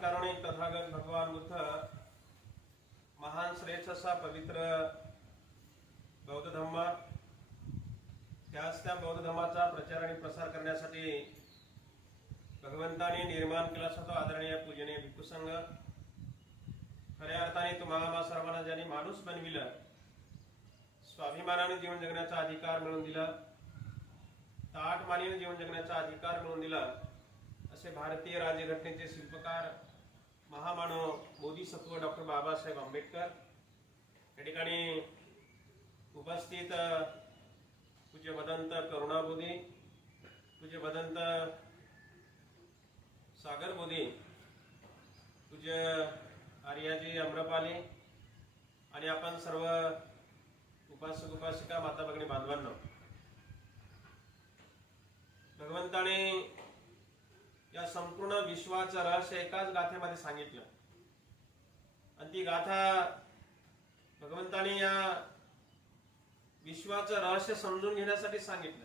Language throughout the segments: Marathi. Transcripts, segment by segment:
कारणिक तथागत भगवान बुद्ध महान श्रेष्ठ असा पवित्र बौद्ध धम्म त्याच त्या बौद्ध धर्माचा प्रचार आणि प्रसार करण्यासाठी भगवंताने निर्माण केला असा तो आदरणीय पूजनीय भिक्खूसंघ. खऱ्या अर्थाने तुम्हाला सर्वांना ज्यांनी माणूस बनविलं स्वाभिमानाने जीवन जगण्याचा अधिकार मिळवून दिला ताट मानेने जीवन जगण्याचा अधिकार मिळवून दिला असे भारतीय राज्यघटनेचे शिल्पकार महामानव बोधिसत्व डॉक्टर बाबासाहेब आंबेडकर. या ठिकाणी उपस्थित पूज्य भदंत करुणाबोधी पूज्य भदंत सागर बोधी पूज्य आर्याजी अम्रपाली आणि आपण सर्व उपासक उपासिका माता भगिनी बांधवांना. भगवंताने या संपूर्ण विश्वाचं रहस्य एकाच गाथेमध्ये सांगितलं. आणि ती गाथा भगवंताने या विश्वाचं रहस्य समजून घेण्यासाठी सांगितलं.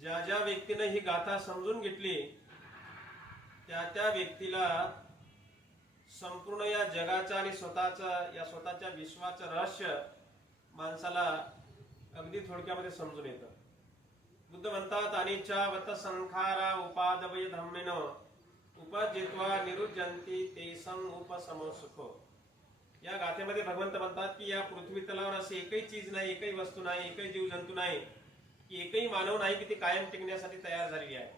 ज्या ज्या व्यक्तीने ही गाथा समजून घेतली त्या त्या व्यक्तीला संपूर्ण या जगाचं आणि स्वतःचं या स्वतःच्या विश्वाचं रहस्य माणसाला अगदी थोडक्यामध्ये समजून येतं. बुद्ध म्हणतात अनिच्छा वत संखारा उपादवय धम्मेन। उपजित्वा निरुजंती ते उपसम सुख। या गाथेमध्ये भगवंत म्हणतात की या पृथ्वी तलावर असे एकही चीज नाही एकही वस्तू नाही एकही जीवजंतू नाही की एकही मानव नाही की ती कायम टिकण्यासाठी तयार झालेली आहे.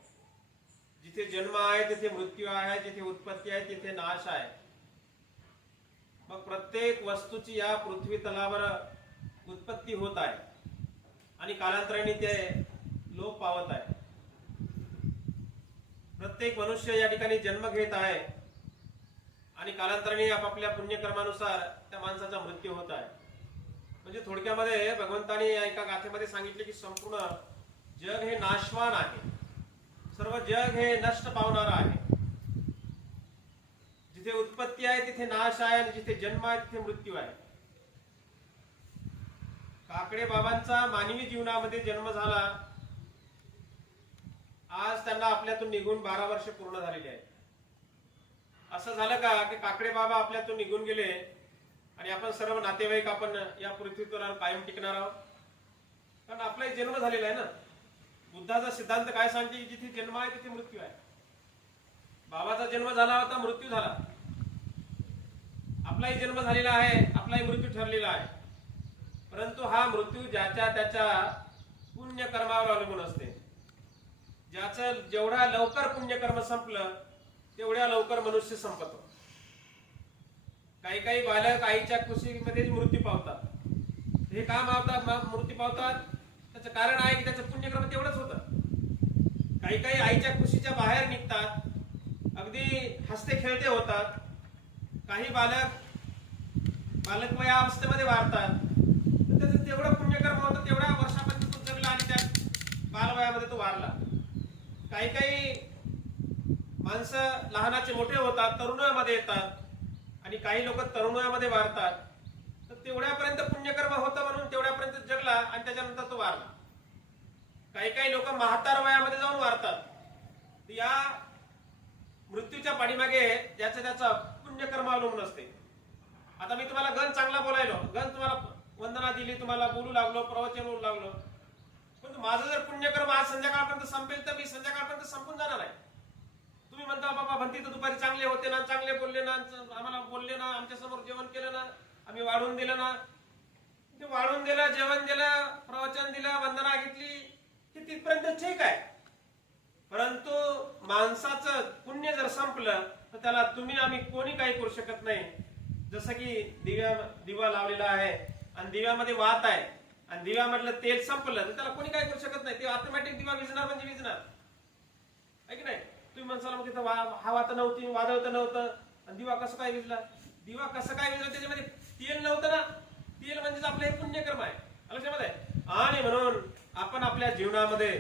जिथे जन्म आहे तिथे मृत्यू आहे जिथे उत्पत्ती आहे तिथे नाश आहे. मग प्रत्येक वस्तूची या पृथ्वी तलावर उत्पत्ती होत आहे. आणि कालांतराने ते लोप पावत आहे. प्रत्येक मनुष्य या ठिकाणी जन्म घेत आहे. आणि कालांतराने आपापल्या पुण्यक्रमानुसार त्या माणसाचा मृत्यू होत आहे. म्हणजे थोडक्यामध्ये भगवंताने या एका गाथेमध्ये सांगितले की संपूर्ण जग हे नाशवान आहे. सर्व जग हे नष्ट पावणार आहे. जिथे उत्पत्ती आहे तिथे नाश आहे आणि जिथे जन्म आहे तिथे मृत्यू आहे. काकडे बाबांचा मानवी जीवनामध्ये जन्म झाला. आज त्यांना आपल्यातून निघून बारा वर्ष पूर्ण झालेली आहेत. असं झालं का की काकडे बाबा आपल्यातून निघून गेले आणि आपण सर्व नातेवाईक आपण या पृथ्वीवर कायम टिकणार आहोत? कारण आपला जन्म झालेला आहे ना. बुद्धाचा सिद्धांत काय सांगते? की जिथे जन्म आहे तिथे मृत्यू आहे. बाबाचा जन्म झाला होता मृत्यू झाला. आपलाही जन्म झालेला आहे आपलाही मृत्यू ठरलेला आहे. परंतु हा मृत्यू ज्याच्या त्याच्या पुण्यकर्मावर अवलंबून असते. ज्याचं जेवढा लवकर पुण्यकर्म संपलं तेवढ्या लवकर मनुष्य संपतो. काही काही बालक आईच्या कुशीमध्ये मृत्यू पावतात. हे का मावतात? मृत्यू पावतात? त्याचं कारण आहे की त्याचं पुण्यकर्म तेवढंच होतं. काही काही आईच्या कुशीच्या बाहेर निघतात. अगदी हसते खेळते होतात. काही बालक बालक वयावस्थेमध्ये वाढतात. तर त्याचं तेवढं पुण्यकर्म होतं तेवढ्या वर्षापर्यंत तो जगला आणि त्या बालवयामध्ये तो वारला काही काही माणसं लहानाचे मोठे होतात तरुणामध्ये येतात आणि काही लोक तरुणामध्ये वारतात. तर तेवढ्यापर्यंत पुण्यकर्म होतं म्हणून तेवढ्यापर्यंत जगला आणि त्याच्यानंतर तो वारला. काही काही लोक म्हातार वयामध्ये जाऊन वारतात. या मृत्यूच्या पाठीमागे ज्याचं त्याचं पुण्यकर्म अवलंबून असते. आता मी तुम्हाला गण चांगला बोलायलो. गण तुम्हाला वंदना दिली तुम्हाला बोलू लागलो प्रवचन बोलू लागलो. परंतु माझं जर पुण्यकर्म आज संध्याकाळपर्यंत संपेल तर मी संध्याकाळपर्यंत संपून जाणार आहे. तुम्ही म्हणता बाबा भंती तर दुपारी चांगले होते ना चांगले बोलले ना आम्हाला बोलले ना आमच्यासमोर जेवण केलं ना आम्ही वाढून दिलं ना. ते वाढून दिलं जेवण दिलं प्रवचन दिलं वंदना घेतली की तिथपर्यंत ठीक आहे. परंतु माणसाचं पुण्य जर संपलं तर त्याला तुम्ही आम्ही कोणी काही करू शकत नाही. जसं की दिव्या दिवा लावलेला आहे आणि दिव्यामध्ये वात आहे. आणि दिव्यामधलं तेल संपलं तर त्याला कोणी काय करू शकत नाही. ते ऑटोमॅटिक दिवा विझणार म्हणजे विझणार. आहे की नाही? तुम्ही म्हणसाल मग तिथं हवा तर नव्हती वादळ तर नव्हतं. आणि दिवा कसं काय विजला दिवा कसं काय विजला त्याच्यामध्ये तेल नव्हतं ना. तेल म्हणजेच आपलं हे पुण्यकर्म आहे. लक्षामध्ये आणि म्हणून आपण आपल्या जीवनामध्ये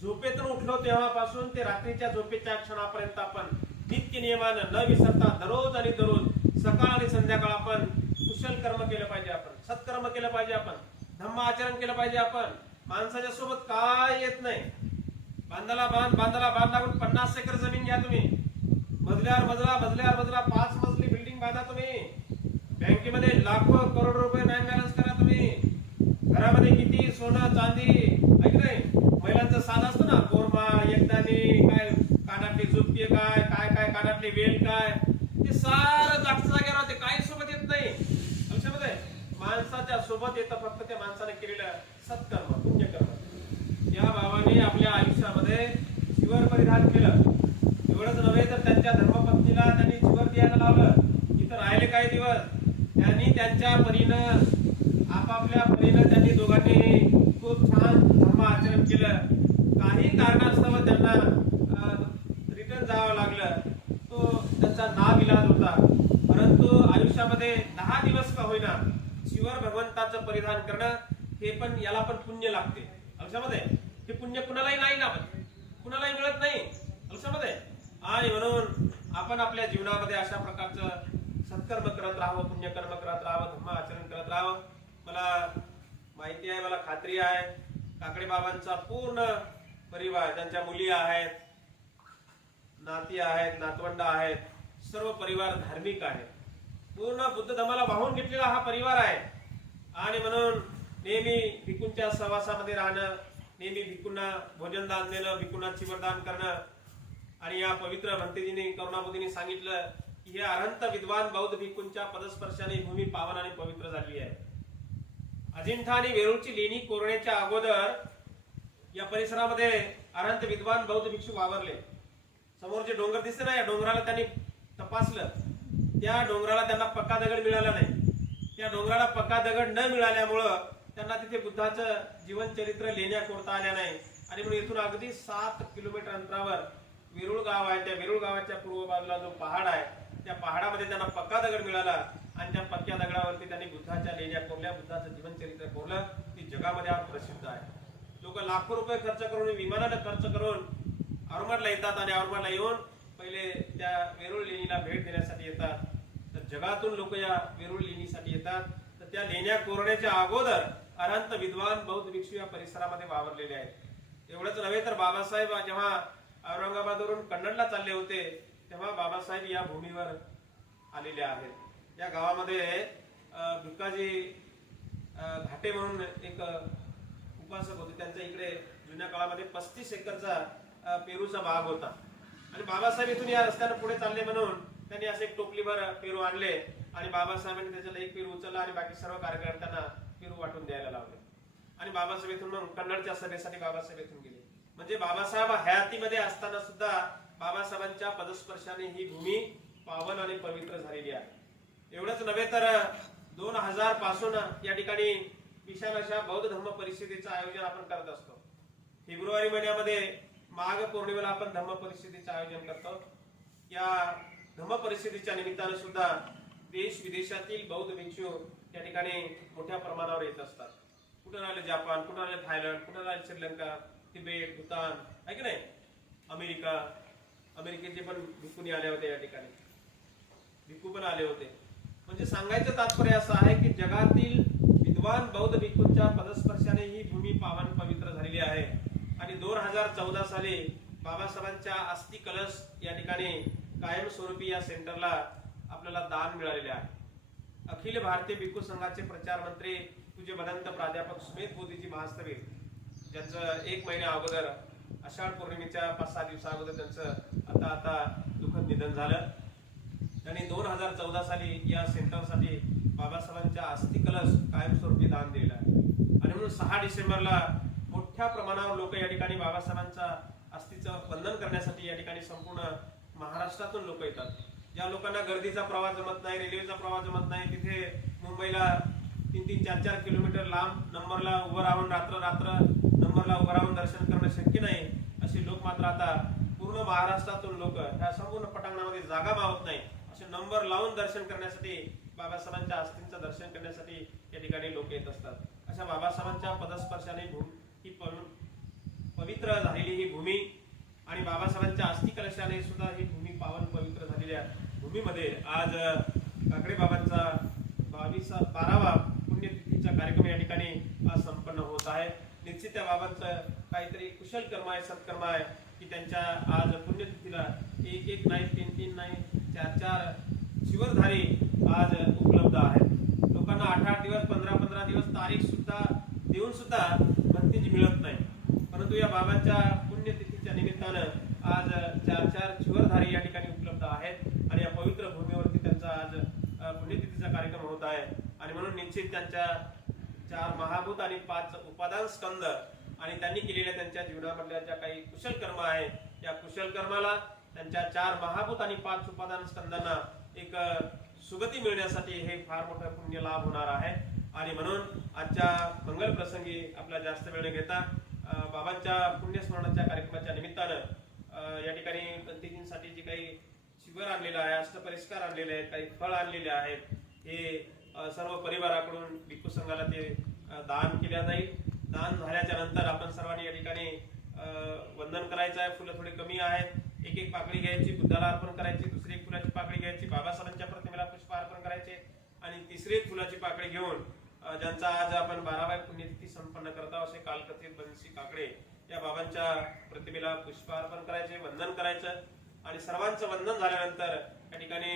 झोपेतून उठलो तेव्हापासून ते रात्रीच्या झोपेच्या क्षणापर्यंत आपण नित्य नियमानं न विसरता दररोज आणि दररोज सकाळ आणि संध्याकाळ आपण कुशल कर्म केलं पाहिजे आपण. सत्कर्म केलं पाहिजे आपण. धम्म आचरण केलं पाहिजे आपण. माणसाच्या सोबत काय येत नाही. बांधाला बांध बांधाला बांध लागून पन्नास एकर जमीन घ्या तुम्ही. मजल्यावर मजला मजल्यावर मजला पाच मजली बिल्डिंग बांधा तुम्ही. बँकेमध्ये लाखो करोड रुपये नाही बॅलन्स करा तुम्ही. घरामध्ये किती सोनं चांदी ऐक नाही? महिलांचं साध असतं ना कोरमा एकदाणी काय कानातली झुपके काय काय काय कानातली वेल काय? ते सारं जागच्या जागेवर राहते काही सोबत येत नाही लक्षामध्ये माणसाच्या सोबत येतं फक्त त्या माणसाने केलेलं सत्कर्म पुण्यकर्म या भावाने आपल्या आयुष्यामध्ये शिवर परिधान केलं एवढंच नव्हे तर त्यांच्या धर्मपत्नीला त्यांनी शिवर द्यायला लावलं इथं राहिले काही दिवस त्यांनी त्यांच्या परीनं पद्धतीनं त्यांनी दोघांनी. खूप छान धर्म आचरण केलं. काही कारणास्तव त्यांना रिटर्न जावं लागलं. तो त्यांचा नाव इलाज होता. परंतु आयुष्यामध्ये दहा दिवस का होईना शिवर भगवंताचं परिधान करणं हे पण याला पण पुण्य लागते. आयुष्यामध्ये हे पुण्य कुणालाही नाही ना कुणालाही मिळत नाही. आयुष्यामध्ये. आणि म्हणून आपण आपल्या जीवनामध्ये अशा प्रकारचं सत्कर्म करत राहावं पुण्यकर्म करत राहावं धर्म आचरण करत राहावं मला माहिती आहे मला खात्री आहे. काकडे बाबांचा पूर्ण परिवार त्यांच्या मुली आहेत नाती आहेत नातवंड आहेत सर्व परिवार धार्मिक आहे. पूर्ण बुद्ध धर्माला वाहून घेतलेला हा परिवार आहे. आणि म्हणून नेहमी भिकूंच्या सहवासामध्ये राहणं नेहमी भिकूंना भोजन दान देणं भिकूंना चिवरदान करणं आणि या पवित्र भंतेजीने करुणाबुद्धीने सांगितलं की हे अनंत विद्वान बौद्ध भिकूंच्या पदस्पर्शाने भूमी पावन आणि पवित्र झाली आहे. अजिंठा आणि वेरूळची लेणी कोरण्याच्या अगोदर या परिसरामध्ये अनंत विद्वान बौद्ध भिक्षू वावरले. समोर जे डोंगर दिसते ना या डोंगराला त्यांनी तपासलं. त्या डोंगराला त्यांना पक्का दगड मिळाला नाही. त्या डोंगराला पक्का दगड न मिळाल्यामुळं त्यांना तिथे बुद्धाचं जीवनचरित्र लेण्या कोरता आल्या नाही. आणि म्हणून इथून अगदी सात किलोमीटर अंतरावर वेरूळ गाव आहे. त्या वेरूळ गावाच्या पूर्व बाजूला जो पहाड आहे त्या पहाडामध्ये त्यांना पक्का दगड मिळाला. आणि त्या पक्क्या दगडावरती त्यांनी बुद्धाच्या लेण्या कोरल्या बुद्धाचं जीवनचरित्र कोरलं. ती जगामध्ये आज प्रसिद्ध आहे. लोक लाखो रुपये खर्च करून विमानानं खर्च करून औरंगाबादला येतात आणि औरंगाबादला येऊन पहिले त्या वेरूळ लेणीला भेट देण्यासाठी येतात. तर जगातून लोक या वेरूळ लेणीसाठी येतात. तर त्या लेण्या कोरण्याच्या अगोदर अनंत विद्वान बौद्ध भिक्षू या परिसरामध्ये वावरलेले आहेत. एवढंच नव्हे तर बाबासाहेब जेव्हा औरंगाबादवरून कन्नडला चालले होते तेव्हा बाबासाहेब या भूमीवर आलेले आहेत. या गावामध्ये भिक्काजी घाटे म्हणून एक उपासक होते. त्यांच्या इकडे जुन्या काळामध्ये पस्तीस एकरचा पेरूचा बाग होता. आणि बाबासाहेब इथून या रस्त्यानं पुढे चालले म्हणून त्यांनी असे एक टोपलीभर पेरू आणले आणि बाबासाहेबांनी त्याच्याला एक पेरू उचलला आणि बाकी सर्व कार्यकर्त्यांना पेरू वाटून द्यायला लावले. आणि बाबासाहेब इथून मग कन्नडच्या सभेसाठी बाबासाहेब इथून गेले. म्हणजे बाबासाहेब हयातीमध्ये असताना सुद्धा बाबासाहेबांच्या पदस्पर्शाने ही भूमी पावन आणि पवित्र झालेली आहे. एवढंच नव्हे तर दोन हजारपासून या ठिकाणी विशाल अशा बौद्ध धम्म परिषदेचं आयोजन आपण करत असतो. फेब्रुवारी महिन्यामध्ये माघ पौर्णिमेला आपण धम्म परिषदेचं आयोजन करतो. या धम्म परिषदेच्या निमित्तानं सुद्धा देश विदेशातील बौद्ध भिक्षू या ठिकाणी मोठ्या प्रमाणावर येत असतात. कुठं राहिले जपान कुठं राहिलं थायलंड कुठं राहिले श्रीलंका तिबेट भूतान आहे की नाही? अमेरिका अमेरिकेचे पण भिक्खुनी आले होते या ठिकाणी. भिक्कू पण आले होते. म्हणजे सांगायचं तात्पर्य असं आहे की जगातील विद्वान बौद्ध भिक्खूंच्या पदस्पर्शाने ही भूमी पावन पवित्र झालेली आहे. आणि दोन हजार चौदा साली बाबासाहेबांच्या अस्थि कलश या ठिकाणी कायमस्वरूपी या सेंटरला आपल्याला दान मिळालेले आहे. अखिल भारतीय भिक्खू संघाचे प्रचार मंत्री पूज्य भदंत प्राध्यापक सुमेध मोदीजी महास्तवीर ज्यांचं एक महिन्या अगोदर आषाढ पौर्णिमेच्या पाच सहा दिवसा अगोदर त्यांचं आता आता दुःखद निधन झालं. त्यांनी दोन हजार चौदा साली या सेंटरसाठी बाबासाहेबांच्या अस्थिकलश कायमस्वरूपी दान दिलेलं आहे. आणि म्हणून सहा डिसेंबरला मोठ्या प्रमाणावर लोक या ठिकाणी बाबासाहेबांच्या अस्थिचं वंदन करण्यासाठी या ठिकाणी संपूर्ण महाराष्ट्रातून लोक येतात. ज्या लोकांना गर्दीचा प्रवास जमत नाही रेल्वेचा प्रवास जमत नाही तिथे मुंबईला तीन तीन चार चार किलोमीटर लांब नंबरला उभं राहून रात्र रात्र नंबरला उभं राहून दर्शन करणं शक्य नाही असे लोक मात्र आता पूर्ण महाराष्ट्रातून लोक ह्या संपूर्ण पटांगणामध्ये जागा मावत नाही नंबर लावून दर्शन करण्यासाठी बाबासाहेबांच्या अस्थींचं दर्शन करण्यासाठी या ठिकाणी लोक येत असतात. अशा बाबासाहेबांच्या पदस्पर्शाने भूमी ही पवित्र झालेली ही भूमी आणि बाबासाहेबांच्या अस्थि कलशाने सुद्धा ही भूमी पावन पवित्र झालेल्या भूमीमध्ये आज काकडे बाबांचा बावीसा बारावा पुण्यतिथीचा कार्यक्रम या ठिकाणी आज संपन्न होत आहे. निश्चित त्या बाबांचं काहीतरी कुशल कर्म आहे सत्कर्म आहे की त्यांच्या आज पुण्यतिथीला एक एक नाही तीन तीन नाही चार चार शिवरधारी आज उपलब्ध आहेत. लोकांना आठ आठ दिवस पंधरा पंधरा दिवस तारीख सुद्धा देऊन सुद्धा भंतीजी मिळत नाही. परंतु या बाबांच्या पुण्यतिथीच्या निमित्तानं आज चार चार शिवरधारी या ठिकाणी उपलब्ध आहेत आणि या पवित्र भूमीवरती त्यांचा आज पुण्यतिथीचा कार्यक्रम होत आहे. आणि म्हणून निश्चित त्यांच्या चार महाभूत आणि पाच उपादान स्कंद आणि त्यांनी केलेल्या त्यांच्या जीवनामधल्या ज्या काही कुशल कर्म आहे या कुशल कर्माला त्यांच्या चार महाभूत आणि पाच उपादान स्कंदांना एक सुगती मिळण्यासाठी हे फार मोठं पुण्य लाभ होणार आहे. आणि म्हणून आजच्या मंगल प्रसंगी आपला जास्त वेळ घेता बाबांच्या पुण्यस्मरणाच्या कार्यक्रमाच्या निमित्तानं या ठिकाणी पंथीजींसाठी जे काही शिबिर आणलेलं आहे अष्टपरिष्कार आणलेले आहेत काही फळ आणलेले आहेत हे सर्व परिवाराकडून भिक्खू संघाला ते दान केल्या जाईल. दान झाल्याच्यानंतर आपण सर्वांनी या ठिकाणी वंदन करायचं आहे. फुलं थोडी कमी आहेत. एक एक पाकळी घ्यायची बुद्धाला अर्पण करायची दुसरी एक फुलाची पाकळी घ्यायची बाबासाहेबांच्या प्रतिमेला पुष्प अर्पण करायचे आणि तिसरी एक फुलाची पाकळी घेऊन ज्यांचा आज आपण बाराव्या पुण्यतिथी संपन्न करत आहोत असे कालकथित बनसी काकडे या बाबांच्या प्रतिमेला पुष्प अर्पण करायचे वंदन करायचं आणि सर्वांचं वंदन झाल्यानंतर या ठिकाणी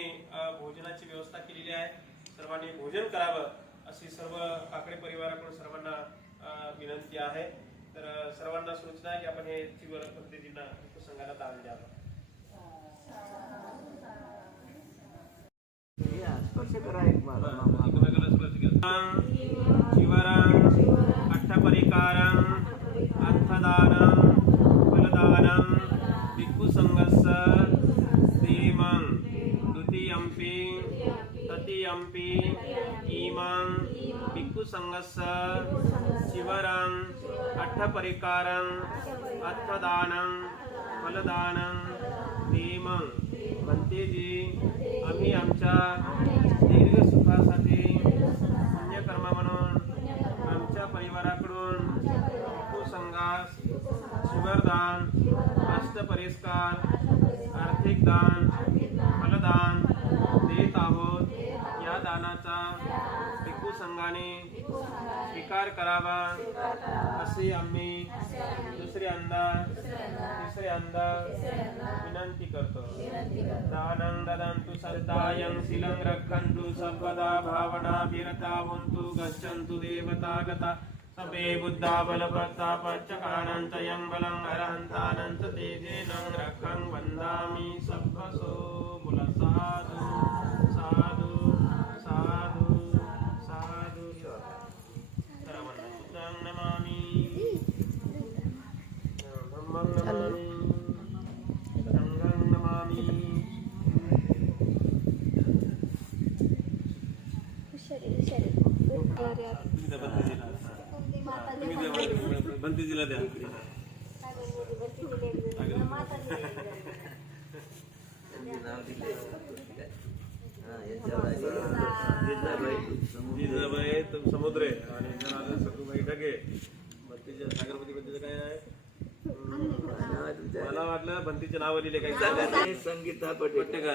भोजनाची व्यवस्था केलेली आहे. सर्वांनी भोजन करावं अशी सर्व काकडे परिवाराकडून सर्वांना विनंती आहे. तर अ, सर्वांना सूचना आहे की आपण हे तीव्र पद्धतीनं संघाला दान द्यावं या, स्पर्श करा एक मला मामा. शिवरं अष्टपरिकारं अर्थदानं फलदानं भिक्खुसङ्गस्य श्रीमं द्वितीयम्पि तृतीयम्पि इमं भिक्खुसङ्गस्य शिवरं अष्टपरिकारं अर्थदानं फलदानं म्हणते म्हणतेजी आम्ही आमच्या दीर्घ सुखासाठी पुण्यकर्म म्हणून आमच्या परिवाराकडून कुसंगास शिवरदान अष्टपरिष्कार आर्थिक दान फलदान देत आहोत. या दानाचा भिकू संघाने स्वीकार करावा. असे आम्ही दुसऱ्यांदा तिसऱ्यांदा विनंती करतो. दानं ददन्तु सत्तायं शिलं रक्षन्तु सर्वदा भावनाभिरता हुन्तु गच्छन्तु देवतागता। सबे बुद्धा बलभक्ता पच्चकानन्त यं बलं अरहन्तानन्त तेजेनं रक्षं वन्दामि सब्बसो मुल बंतीजीला द्या. हा. जिजाबाई. समुद्र. आणि सखूबाई ढगे. बंतीच्या सागरपती बंतीचं काय आहे. मला वाटलं बंतीचे नाव लिहिले काही सांगा, संगीता पटेल. का